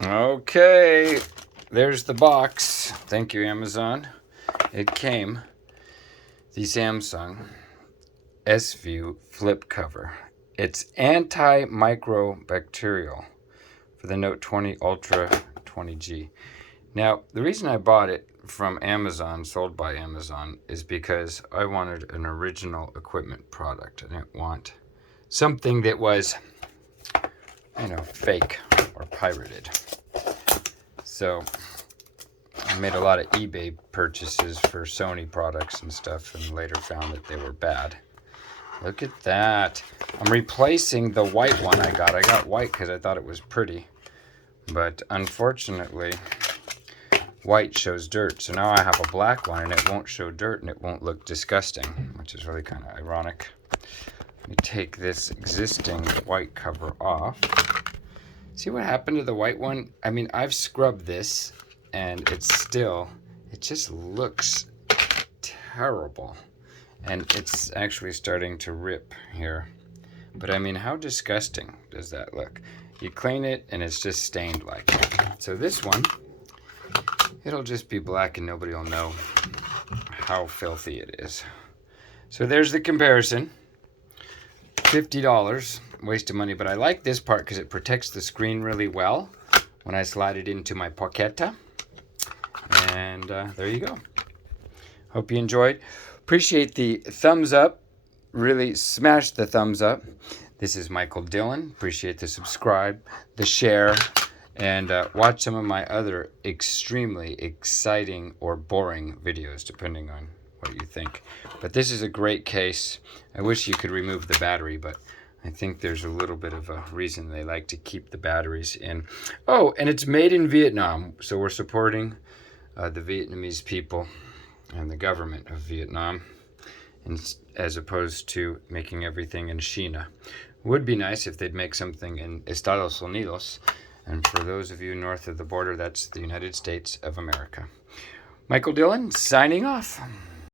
Okay, there's the box. Thank you, Amazon. It came the Samsung S-View Flip cover. It's antimicrobacterial for the Note 20 Ultra 20G. Now, the reason I bought it from Amazon, sold by Amazon, is because I wanted an original equipment product. I didn't want something that was, fake or pirated. So I made a lot of eBay purchases for Sony products and stuff, and later found that they were bad. Look at that. I'm replacing the white one I got. I got white because I thought it was pretty. But unfortunately, white shows dirt. So now I have a black one and it won't show dirt and it won't look disgusting, which is really kind of ironic. Let me take this existing white cover off. See what happened to the white one? I mean, I've scrubbed this and it just looks terrible. And it's actually starting to rip here. But I mean, how disgusting does that look? You clean it and it's just stained like that. So this one, it'll just be black and nobody will know how filthy it is. So there's the comparison. $50, waste of money, but I like this part because it protects the screen really well when I slide it into my pochetta. And there you go. Hope you enjoyed. Appreciate the thumbs up. Really smash the thumbs up. This is Michael Dillon. Appreciate the subscribe, the share, and watch some of my other extremely exciting or boring videos, depending on what you think. But this is a great case. I wish you could remove the battery, but I think there's a little bit of a reason they like to keep the batteries in. Oh, and it's made in Vietnam, so we're supporting the Vietnamese people and the government of Vietnam, and as opposed to making everything in China. Would be nice if they'd make something in Estados Unidos, and for those of you north of the border, that's the United States of America. Michael Dillon, signing off.